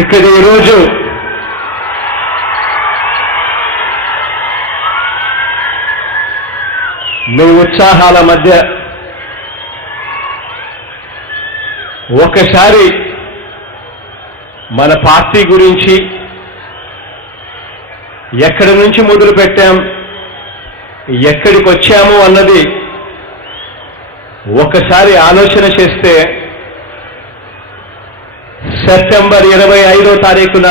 ఇక్కడ ఈరోజు మీ ఉత్సాహాల మధ్య ఒకసారి మన పార్టీ గురించి ఎక్కడి నుంచి మొదలు పెట్టాం, ఎక్కడికి వచ్చాము అన్నది ఒకసారి ఆలోచన చేస్తే సెప్టెంబర్ 25వ తారీఖున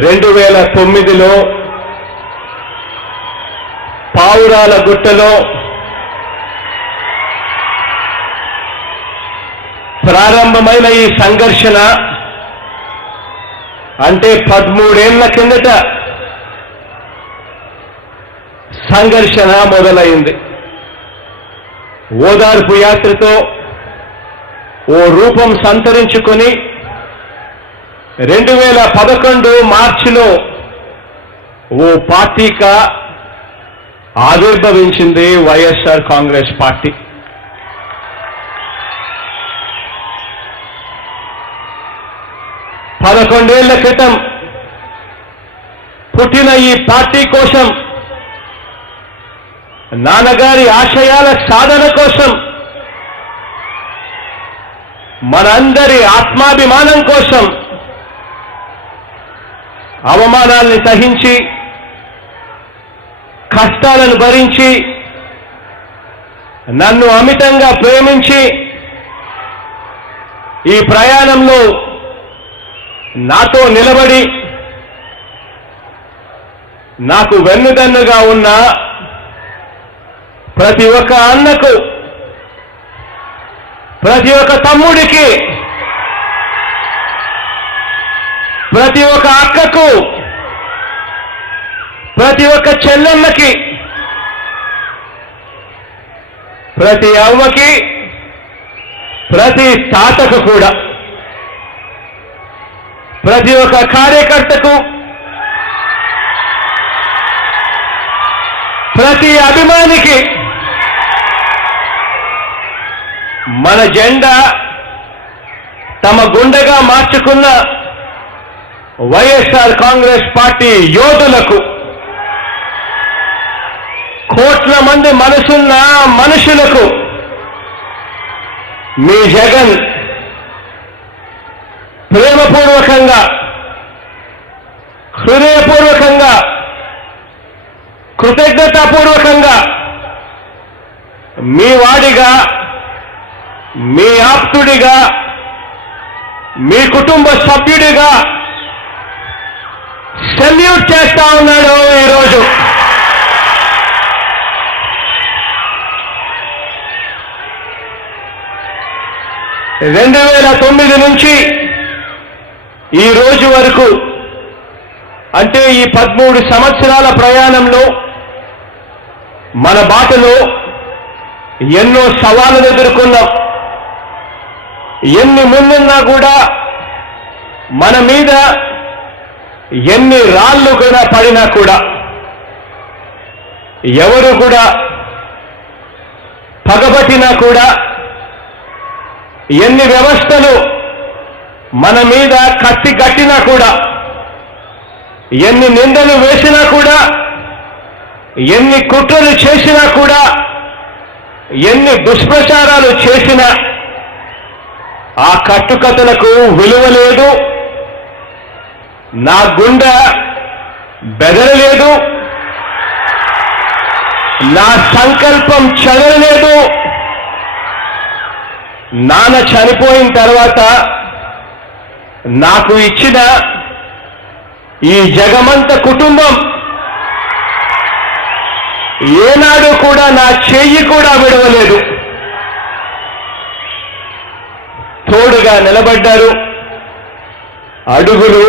2009లో పావురాల గుట్టలో ప్రారంభమైన ఈ సంఘర్షణ అంటే 13 ఏళ్ల కిందట సంఘర్షణ మొదలైంది. ఓదార్పు యాత్రతో ఓ రూపం సంతరించుకొని 2011 మార్చిలో ఓ పార్టీగా ఆవిర్భవించింది వైఎస్ఆర్ కాంగ్రెస్ పార్టీ. పదకొండేళ్ల క్రితం పుట్టిన ఈ పార్టీ కోసం, నాన్నగారి ఆశయాల సాధన కోసం, మనందరి ఆత్మాభిమానం కోసం అవమానాల్ని సహించి, కష్టాలను భరించి, నన్ను అమితంగా ప్రేమించి ఈ ప్రయాణంలో నాతో నిలబడి నాకు వెన్నుదన్నుగా ఉన్న ప్రతి ఒక్క అన్నకు, ప్రతి ఒక్క తమ్ముడికి, ప్రతి ఒక్క అక్కకు, ప్రతి ఒక్క చెల్లెమ్మకి, ప్రతి అవ్వకి, ప్రతి తాతకు కూడా, ప్రతి ఒక్క కార్యకర్తకు, ప్రతి అభిమానికి మన జెండా తమ గుండెగా మార్చుకున్న వైఎస్ఆర్ కాంగ్రెస్ పార్టీ యోధులకు, కోట్ల మంది మనసున్న మనుషులకు మీ జగన్ ప్రేమపూర్వకంగా, హృదయపూర్వకంగా, కృతజ్ఞతాపూర్వకంగా మీ వాడిగా, మీ ఆప్తుడిగా, మీ కుటుంబ సభ్యుడిగా సెల్యూట్ చేస్తా ఉన్నాడు. ఈరోజు రెండు 2009 నుంచి ఈ రోజు వరకు, అంటే ఈ 13 సంవత్సరాల ప్రయాణంలో మన బాటలో ఎన్నో సవాళ్లను ఎదుర్కొన్నాం. ఎన్ని ముందున్నా కూడా మన మీద ఎన్ని రాళ్ళు కూడా పడినా కూడా, ఎవరు కూడా పగబట్టినా కూడా, ఎన్ని వ్యవస్థలు మన మీద కత్తి కట్టినా కూడా, ఎన్ని నిందలు వేసినా కూడా, ఎన్ని కుట్రలు చేసినా కూడా, ఎన్ని దుష్ప్రచారాలు చేసినా ఆ కట్టుకథలకు విలువ లేదు. నా గుండె బెదరలేదు, నా సంకల్పం చెదరలేదు. నాన్న చనిపోయిన తర్వాత నాకు ఇచ్చిన ఈ జగమంత కుటుంబం ఏనాడు కూడా నా చెయ్యి కూడా విడవలేదు. తోడుగా నిలబడ్డారు, అడుగులు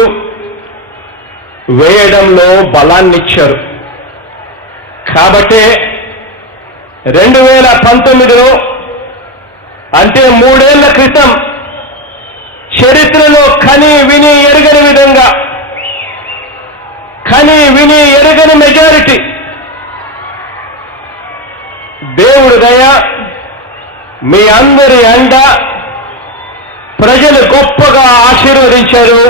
వేయడంలో బలాన్నిచ్చారు. కాబట్టే 2019లో, అంటే 3 ఏళ్ల క్రితం, చరిత్రలో కని విని ఎరగని విధంగా, కని విని ఎరగని మెజారిటీ, దేవుడు దయ, మీ అందరి అండ, ప్రజలు గొప్పగా ఆశీర్వదించారు.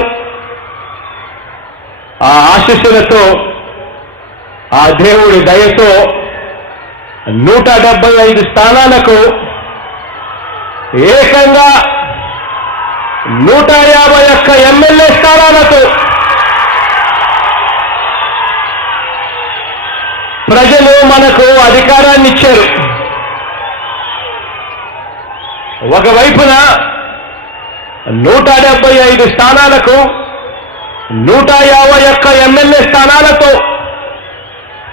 ఆ ఆశీస్సులతో, ఆ దేవుడి దయతో 175 స్థానాలకు ఏకంగా 151 ఎమ్మెల్యే స్థానాలతో ప్రజలు మనకు అధికారాన్ని ఇచ్చారు. ఒకవైపున 175 స్థానాలకు 151 ఎమ్మెల్యే స్థానాలతో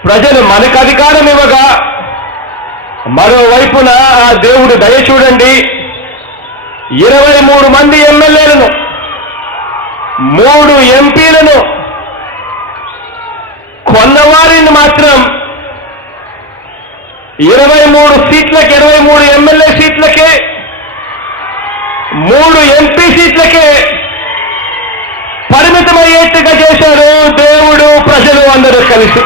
ప్రజలు మనకు అధికారం ఇవ్వగా, మరోవైపున ఆ దేవుడు దయ చూడండి, 23 మంది ఎమ్మెల్యేలను, 3 ఎంపీలను, కొన్నవారిని మాత్రం 23 సీట్లకి, 23 ఎమ్మెల్యే సీట్లకే, 3 ఎంపీ సీట్లకే పరిమితమయ్యేట్టుగా చేశారు దేవుడు, ప్రజలు అందరూ కలిసి.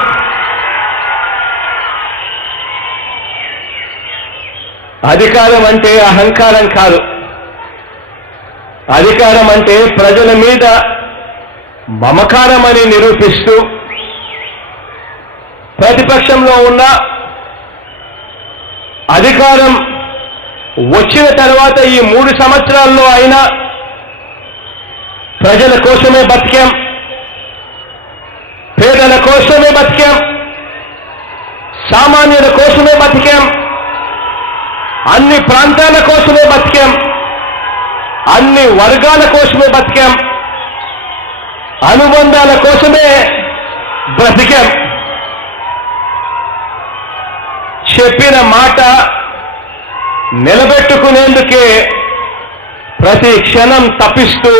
అధికారం అంటే అహంకారం కాదు. అధికారం అంటే ప్రజల మీద మమకారమని నిరూపిస్తూ, ప్రతిపక్షంలో ఉన్న అధికారం వచ్చిన తర్వాత ఈ 3 సంవత్సరాల్లో అయినా ప్రజల కోసమే బతికాం, పేదల కోసమే బతికాం, సామాన్యుల కోసమే బతికాం, అన్ని ప్రాంతాల కోసమే బతికాం, అన్ని వర్గాల కోసమే బతికాం, అనుబంధాల కోసమే బ్రతికాం. చెప్పిన మాట నిలబెట్టుకునేందుకే ప్రతి క్షణం తప్పిస్తూ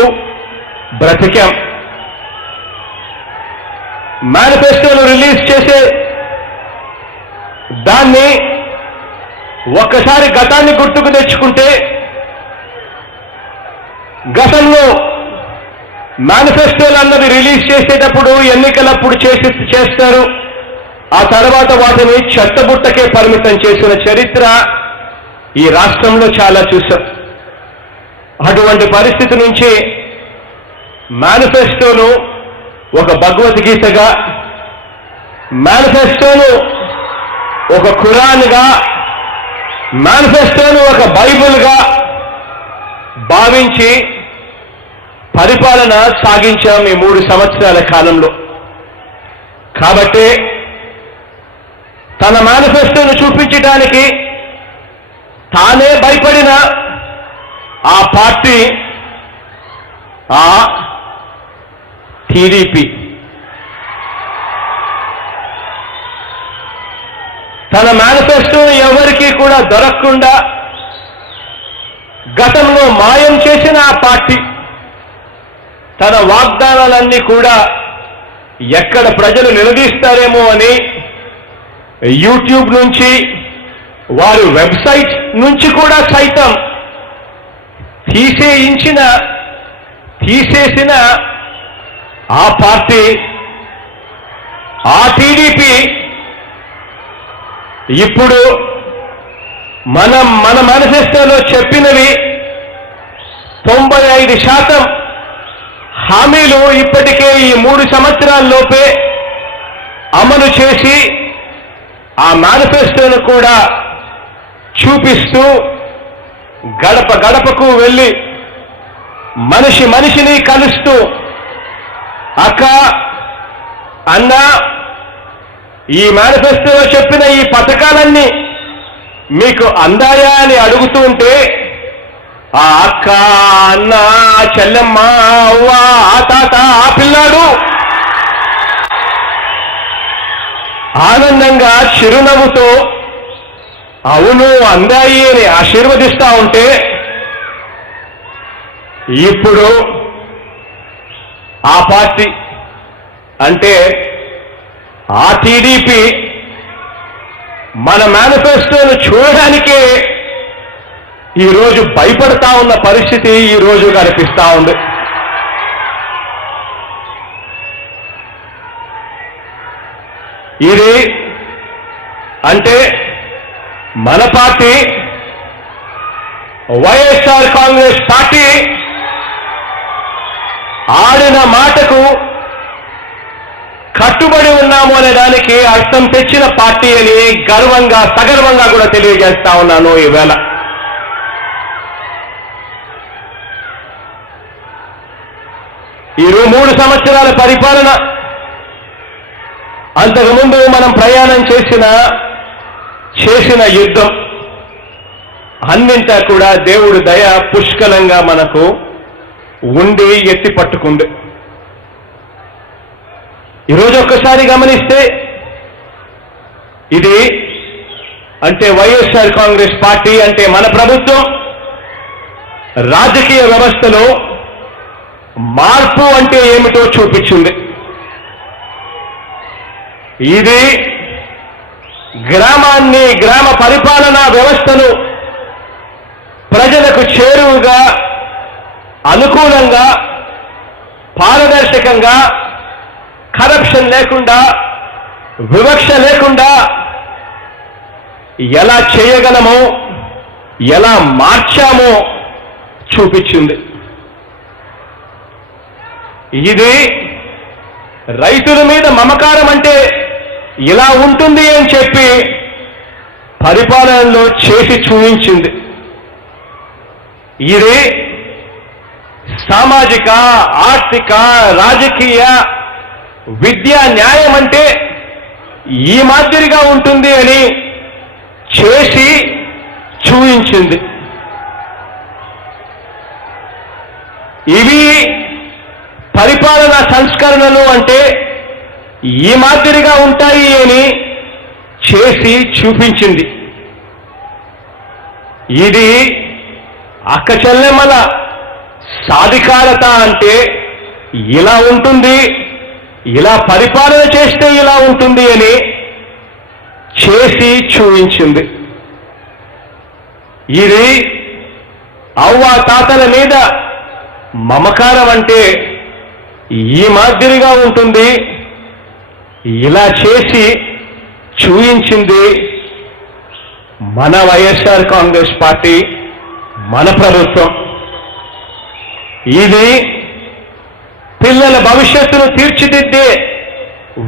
బ్రతికాం. మేనిఫెస్టోను రిలీజ్ చేసే దాన్ని ఒక్కసారి గతాన్ని గుర్తుకు తెచ్చుకుంటే, గతంలో మేనిఫెస్టోలు అన్నది రిలీజ్ చేసేటప్పుడు ఎన్నికలప్పుడు చేస్తారు, ఆ తర్వాత వాటిని చెత్తబుట్టకే పరిమితం చేసిన చరిత్ర ఈ రాష్ట్రంలో చాలా చూశాం. అటువంటి పరిస్థితి నుంచి మేనిఫెస్టోను ఒక భగవద్గీతగా, మేనిఫెస్టోను ఒక ఖురాన్గా, మేనిఫెస్టోను ఒక బైబిల్గా భావించి పరిపాలన సాగించాం ఈ 3 సంవత్సరాల కాలంలో. కాబట్టి తన మేనిఫెస్టోను చూపించడానికి తానే భయపడిన ఆ పార్టీ, ఆ టీడీపీ, తన మేనిఫెస్టోను ఎవరికీ కూడా దొరకకుండా గతంలో మాయం చేసిన ఆ పార్టీ తన వాగ్దానాలన్నీ కూడా ఎక్కడ ప్రజలు నిలదీస్తారేమో అని యూట్యూబ్ నుంచి, వారి వెబ్సైట్ నుంచి కూడా సైతం తీసేసిన ఆ పార్టీ, ఆ టీడీపీ ఇప్పుడు మన మేనిఫెస్టోలో చెప్పినవి 95% హామీలు ఇప్పటికే ఈ 3 సంవత్సరాల్లోపే అమలు చేసి ఆ మేనిఫెస్టోను కూడా చూపిస్తూ, గడప గడపకు వెళ్ళి మనిషిని కలుస్తూ, అక్క, అన్న, ఈ మేనిఫెస్టోలో చెప్పిన ఈ పథకాలన్నీ మీకు అందాయా అని అడుగుతూ ఉంటే, ఆ అక్క, అన్న, చెల్లెమ్మ, అవ్వ, ఆ తాత, ఆ పిల్లాడు ఆనందంగా చిరునవ్వుతో అవును అందాయి అని ఆశీర్వదిస్తా ఉంటే, ఇప్పుడు ఆ పార్టీ అంటే ఆ టీడీపీ మన మేనిఫెస్టోను చూడడానికే ఈరోజు భయపడతా ఉన్న పరిస్థితి ఈరోజు కనిపిస్తా ఉంది. ఇది అంటే మన పార్టీ వైఎస్ఆర్ కాంగ్రెస్ పార్టీ ఆడిన మాటకు కట్టుబడి ఉన్నాము అనే దానికి అర్థం తెచ్చిన పార్టీ అని గర్వంగా సగర్వంగా కూడా తెలియజేస్తా ఉన్నాను ఈవేళ. ఈ 3 సంవత్సరాల పరిపాలన, అంతకుముందు మనం ప్రయాణం చేసిన యుద్ధం అన్నింటా కూడా దేవుడి దయ పుష్కలంగా మనకు ఉండి ఎత్తి పట్టుకుంది. ఈరోజు ఒక్కసారి గమనిస్తే ఇది అంటే వైఎస్ఆర్ కాంగ్రెస్ పార్టీ అంటే మన ప్రభుత్వం రాజకీయ వ్యవస్థలో మార్పు అంటే ఏమిటో చూపించింది. ఇది గ్రామ పరిపాలనా వ్యవస్థను ప్రజలకు చేరువుగా, అనుకూలంగా, పారదర్శకంగా, కరప్షన్ లేకుండా, వివక్ష లేకుండా ఎలా చేయగలమో, ఎలా మార్చామో చూపించింది. ఇది రైతుల మీద మమకారం అంటే ఇలా ఉంటుంది అని చెప్పి పరిపాలనలో చేసి చూపించింది. ఇది సామాజిక, ఆర్థిక, రాజకీయ, విద్యా న్యాయం అంటే ఈ మాదిరిగా ఉంటుంది అని చేసి చూపించింది. ఇవి పరిపాలనా సంస్కరణలు అంటే ఈ మాదిరిగా ఉంటాయి అని చేసి చూపించింది. ఇది అక్క చెల్లెమ్మల సాధికారత అంటే ఇలా ఉంటుంది, ఇలా పరిపాలన చేస్తే ఇలా ఉంటుంది అని చేసి చూపించింది. ఇది అవ్వ తాతల మీద మమకారం అంటే ఈ మాదిరిగా ఉంటుంది, ఇలా చేసి చూపించింది మన వైఎస్ఆర్ కాంగ్రెస్ పార్టీ, మన ప్రభుత్వం. ఇది పిల్లల భవిష్యత్తును తీర్చిదిద్దే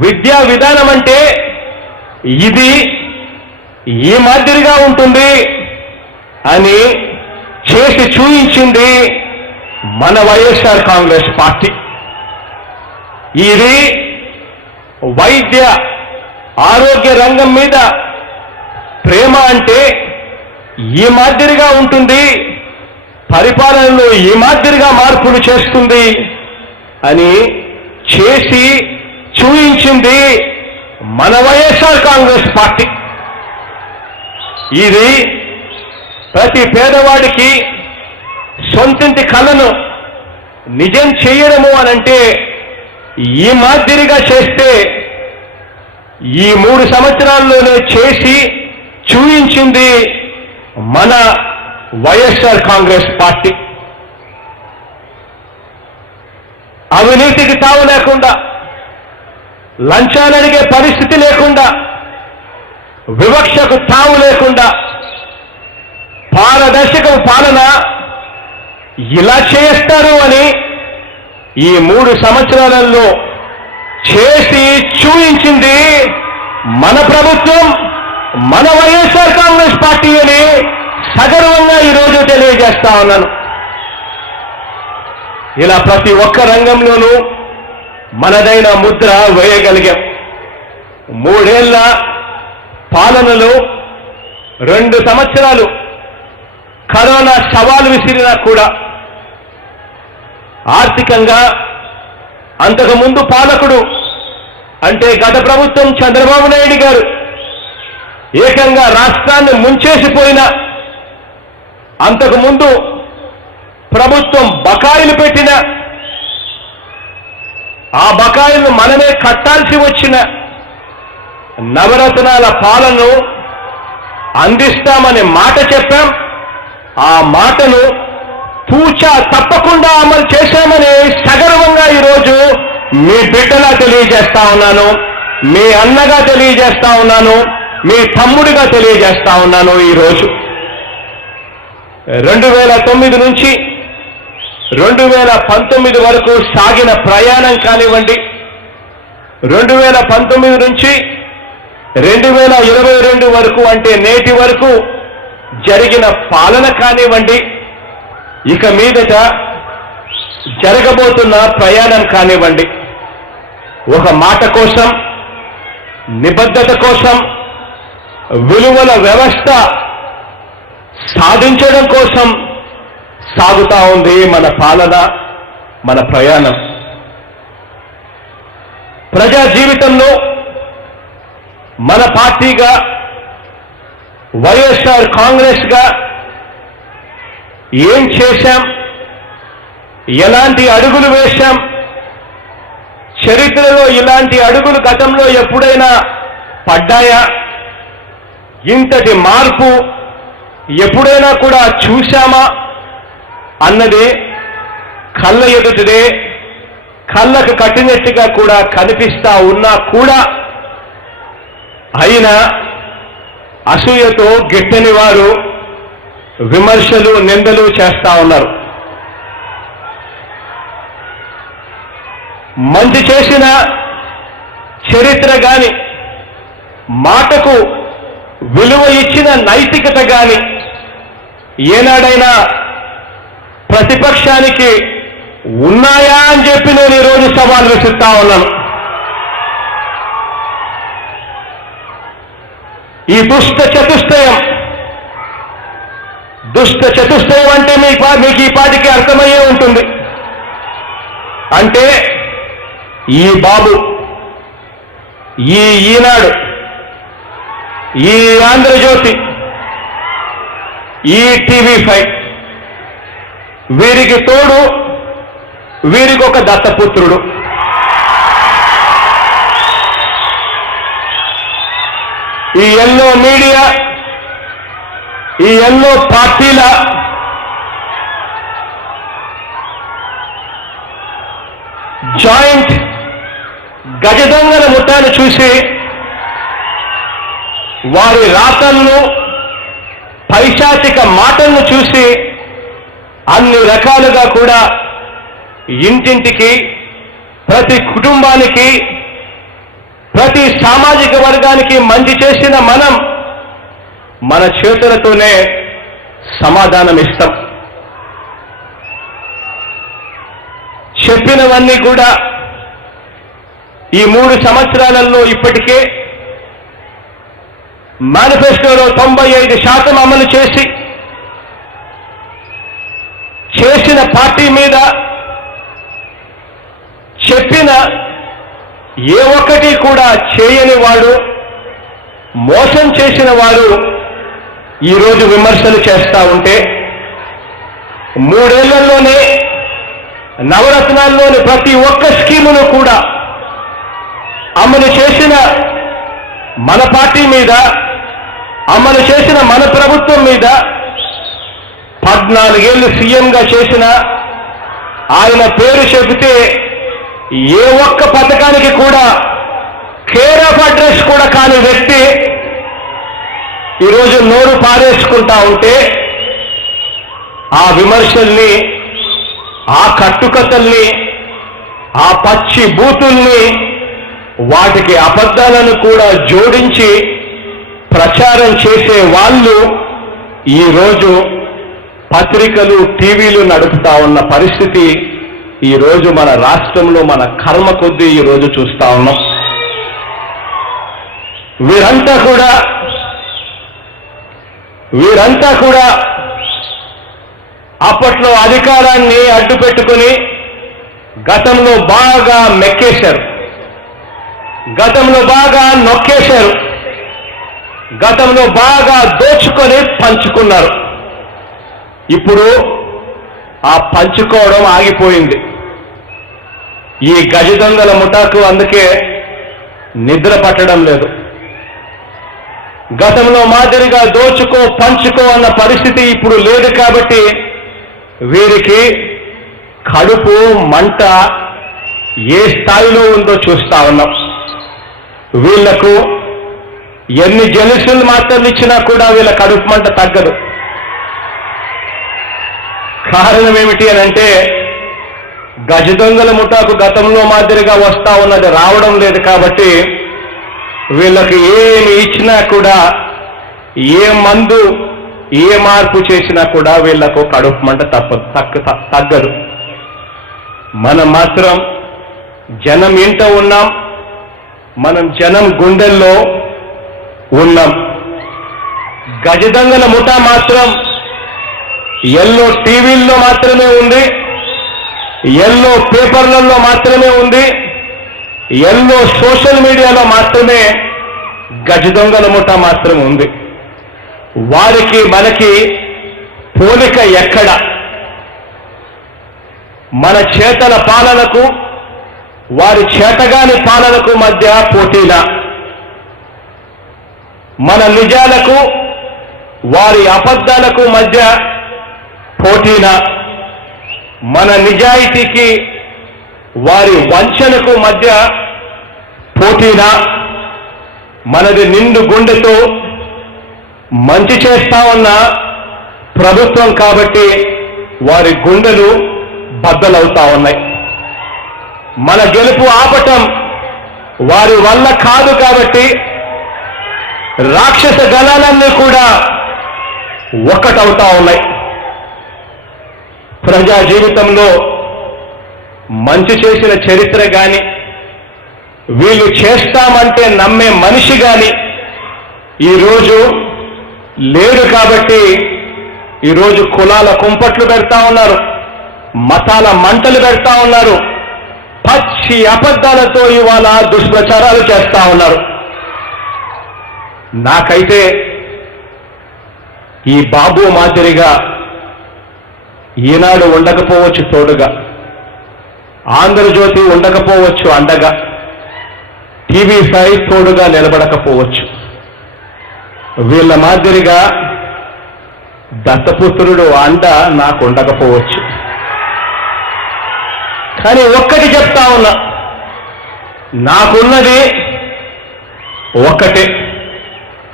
విద్యా విధానం అంటే ఇది ఈ మాదిరిగా ఉంటుంది అని చేసి చూపించింది మన వైఎస్ఆర్ కాంగ్రెస్ పార్టీ. ఇది వైద్య ఆరోగ్య రంగం మీద ప్రేమ అంటే ఈ మాదిరిగా ఉంటుంది, పరిపాలనలో ఈ మాదిరిగా మార్పులు చేస్తుంది అని చేసి చూపించింది మన వైఎస్ఆర్ కాంగ్రెస్ పార్టీ. ఇది ప్రతి పేదవాడికి సొంతింటి కళను నిజం చేయడము అనంటే ఈ మాదిరిగా చేస్తే ఈ 3 సంవత్సరాల్లోనే చేసి చూపించింది మన వైఎస్ఆర్ కాంగ్రెస్ పార్టీ. అవినీతికి తావు లేకుండా, లంచాలు అడిగే పరిస్థితి లేకుండా, వివక్షకు తావు లేకుండా పారదర్శక పాలన ఇలా చేస్తారు అని ఈ 3 సంవత్సరాలలో చేసి చూపించింది మన ప్రభుత్వం, మన వైఎస్ఆర్ కాంగ్రెస్ పార్టీ అని సగర్వంగా ఈరోజు తెలియజేస్తా ఉన్నాను. ఇలా ప్రతి ఒక్క రంగంలోనూ మనదైన ముద్ర వేయగలిగాం. 3 ఏళ్ల పాలనలో 2 సంవత్సరాలు కరోనా సవాలు విసిరినా కూడా ఆర్థికంగా అంతకుముందు పాలకుడు అంటే గత ప్రభుత్వం చంద్రబాబు నాయుడు గారు ఏకంగా రాష్ట్రాన్ని ముంచేసిపోయిన, అంతకుముందు ప్రభుత్వం బకాయిలు పెట్టిన, ఆ బకాయిలను మనమే కట్టాల్సి వచ్చిన నవరత్నాల పాలనను అందిస్తామనే మాట చెప్పాం. ఆ మాటను తూచా తప్పకుండా అమలు చేశామని సగర్వంగా ఈరోజు మీ బిడ్డలా తెలియజేస్తా ఉన్నాను, మీ అన్నగా తెలియజేస్తా ఉన్నాను, మీ తమ్ముడిగా తెలియజేస్తా ఉన్నాను. ఈరోజు 2009 నుంచి 2019 వరకు సాగిన ప్రయాణం కానివ్వండి, 2019 నుంచి 2022 వరకు అంటే నేటి వరకు జరిగిన పాలన కానివ్వండి, ఇక మీదట జరగబోతున్న ప్రయాణం కానివ్వండి, ఒక మాట కోసం, నిబద్ధత కోసం, విలువల వ్యవస్థ సాధించడం కోసం సాగుతా ఉంది మన పాలన, మన ప్రయాణం. ప్రజా జీవితంలో మన పార్టీగా, వైఎస్ఆర్ కాంగ్రెస్గా ఏం చేశాం, ఎలాంటి అడుగులు వేశాం, చరిత్రలో ఇలాంటి అడుగులు గతంలో ఎప్పుడైనా పడ్డాయా, ఇంతటి మార్పు ఎప్పుడైనా కూడా చూశామా అన్నది కళ్ళ ఎదుటిదే, కళ్ళకు కట్టినట్టుగా కూడా కనిపిస్తా ఉన్నా కూడా అయినా అసూయతో గిట్టని వారు విమర్శలు, నిందలు చేస్తా ఉన్నారు. మంచి చేసిన చరిత్ర గాని, మాటకు విలువ ఇచ్చిన నైతికత గాని ఏనాడైనా ప్రతిపక్షానికి ఉన్నాయా అని చెప్పి నేను ఈరోజు సవాల్ విసురుతా ఉన్నాను. ఈ దుష్ట చతుష్టయం అంటే మీకు ఈ పాటికి అర్థమయ్యే ఉంటుంది. అంటే ఈ బాబు, ఈ ఈనాడు, ఈ ఆంధ్రజ్యోతి, ఈ TV5, వీరికి తోడు వీరికి ఒక దత్తపుత్రుడు. ఈ ఎల్లో మీడియా, ఈ ఎల్లో పార్టీల జాయింట్ గజదొంగల ముఠాను చూసి వారి రాతలను, పైశాచిక మాటలను చూసి అన్ని రకాలుగా కూడా ఇంటింటికి, ప్రతి కుటుంబానికి, ప్రతి సామాజిక వర్గానికి మంచి చేసిన మనం మన చేతులతోనే సమాధానం ఇస్తాం. చెప్పినవన్నీ కూడా ఈ 3 సంవత్సరాలలో ఇప్పటికే మేనిఫెస్టోలో 95% అమలు చేసిన పార్టీ మీద చెప్పిన ఏ ఒక్కటి కూడా చేయని వాడు, మోసం చేసిన వారు ఈరోజు విమర్శలు చేస్తా ఉంటే, 3 ఏళ్లలోనే నవరత్నాల్లోని ప్రతి ఒక్క స్కీమును కూడా అమలు చేసిన మన పార్టీ మీద, అమలు చేసిన మన ప్రభుత్వం మీద 14 ఏళ్లు సీఎంగా చేసిన ఆయన పేరు చెబితే ఏ ఒక్క పథకానికి కూడా కేర్ ఆఫ్ అడ్రస్ కూడా కాని వ్యక్తి ఈరోజు నోరు పారేసుకుంటా ఉంటే, ఆ విమర్శల్ని, ఆ కట్టుకథల్ని, ఆ పచ్చి బూతుల్ని, వాటికి అబద్ధాలను కూడా జోడించి ప్రచారం చేసే వాళ్ళు ఈరోజు పత్రికలు, టీవీలు నడుపుతా ఉన్న పరిస్థితి ఈరోజు మన రాష్ట్రంలో మన కర్మ కొద్దీ ఈరోజు చూస్తా ఉన్నాం. వీరంతా కూడా అప్పట్లో అధికారాన్ని అడ్డు పెట్టుకుని గతంలో బాగా మెక్కేశారు, గతంలో బాగా నొక్కేశారు, గతంలో బాగా దోచుకొని పంచుకున్నారు. ఇప్పుడు ఆ పంచుకోవడం ఆగిపోయింది. ఈ గజదొంగల ముఠాకు అందుకే నిద్ర పట్టడం లేదు. గతంలో మాదిరిగా దోచుకో, పంచుకో అన్న పరిస్థితి ఇప్పుడు లేదు. కాబట్టి వీరికి కడుపు మంట ఏ స్థాయిలో ఉందో చూస్తా ఉన్నాం. వీళ్లకు ఎన్ని జెనిసిల్ మాత్రలు ఇచ్చినా కూడా వీళ్ళ కడుపు మంట తగ్గదు. కారణం ఏమిటి అని అంటే గజ దొంగల ముఠాకు గతంలో మాదిరిగా వస్తా ఉన్నది రావడం లేదు కాబట్టి వీళ్ళకి ఏమి ఇచ్చినా కూడా, ఏ మందు ఏ మార్పు చేసినా కూడా వీళ్లకు కడుపు మంట తగ్గదు. మనం మాత్రం జనం ఇంట ఉన్నాం, మనం జనం గుండెల్లో ఉన్నాం. గజ దొంగల ముఠా మాత్రం ఎల్లో టీవీల్లో మాత్రమే ఉంది, ఎల్లో పేపర్లలో మాత్రమే ఉంది, ఎల్లో సోషల్ మీడియాలో మాత్రమే గజ దొంగల ముఠా మాత్రం ఉంది. వారికి మనకి పోలిక ఎక్కడ? మన చేతల పాలనకు వారి చేతగాని పాలనకు మధ్య పోటీలా? మన నిజాలకు వారి అబద్ధాలకు మధ్య పోటీనా? మన నిజాయితీకి వారి వంచనకు మధ్య పోటీనా? మనది నిండు గుండెతో మంచి చేస్తా ఉన్న ప్రభుత్వం కాబట్టి వారి గుండెలు బద్దలవుతా ఉన్నాయి. మన గెలుపు ఆపటం వారి వల్ల కాదు కాబట్టి రాక్షస గణాలన్నీ కూడా ఒక్కటవుతా ఉన్నాయి. ప్రజా జీవితంలో మంచి చేసిన చరిత్ర గాని, వీళ్ళు చేస్తామంటే నమ్మే మనిషి గాని ఈరోజు లేడు కాబట్టి ఈరోజు కులాల కుంపట్లు పెడతా ఉన్నారు, మతాల మంటలు పెడతా ఉన్నారు, పచ్చి అబద్ధాలతో ఇవాళ దుష్ప్రచారాలు చేస్తా ఉన్నారు. నాకైతే ఈ బాబు మాదిరిగా ఈనాడు ఉండకపోవచ్చు తోడుగా, ఆంధ్రజ్యోతి ఉండకపోవచ్చు అండగా, టీవీ5 తోడుగా నిలబడకపోవచ్చు, వీళ్ళ మాదిరిగా దత్తపుత్రుడు అండ నాకు ఉండకపోవచ్చు. కానీ ఒక్కటి చెప్తా ఉన్నా, నాకున్నది ఒక్కటే,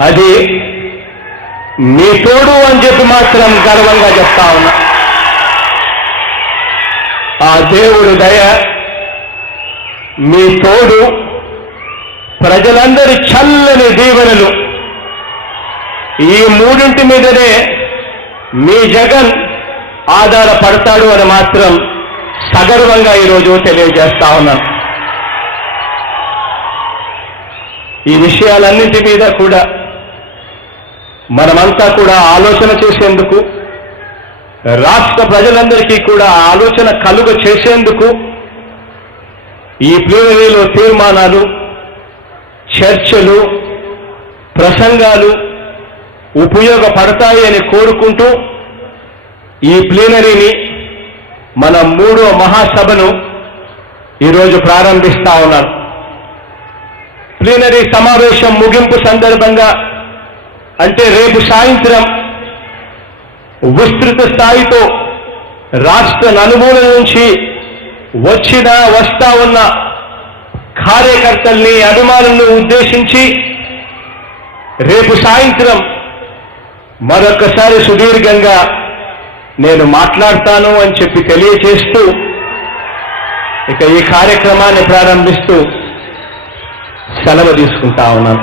అది మీ తోడు అని చెప్పి మాత్రం గర్వంగా చెప్తా ఉన్నా. ఆ దేవుడి దయ, మీ తోడు, ప్రజలందరి చల్లని దీవెనలు, ఈ మూడింటి మీదనే మీ జగన్ ఆధారపడతాడు అని మాత్రం సగర్వంగా ఈరోజు తెలియజేస్తా ఉన్నాను. ఈ విషయాలన్నింటి మీద కూడా మనమంతా కూడా ఆలోచన చేసేందుకు, రాష్ట్ర ప్రజలందరికీ కూడా ఆలోచన కలుగ చేసేందుకు ఈ ప్లీనరీలో తీర్మానాలు, చర్చలు, ప్రసంగాలు ఉపయోగపడతాయి అని కోరుకుంటూ ఈ ప్లీనరీని, మన 3వ మహాసభను ఈరోజు ప్రారంభిస్తా ఉన్నారు. ప్లీనరీ సమావేశం ముగింపు సందర్భంగా, అంటే రేపు సాయంత్రం విస్తృత స్థాయితో రాష్ట్ర నలుమూలల నుంచి వస్తా ఉన్న కార్యకర్తల్ని, అభిమానులను ఉద్దేశించి రేపు సాయంత్రం మరొకసారి సుదీర్ఘంగా నేను మాట్లాడతాను అని చెప్పి తెలియజేస్తూ ఇక ఈ కార్యక్రమాన్ని ప్రారంభిస్తూ సెలవు తీసుకుంటా ఉన్నాను.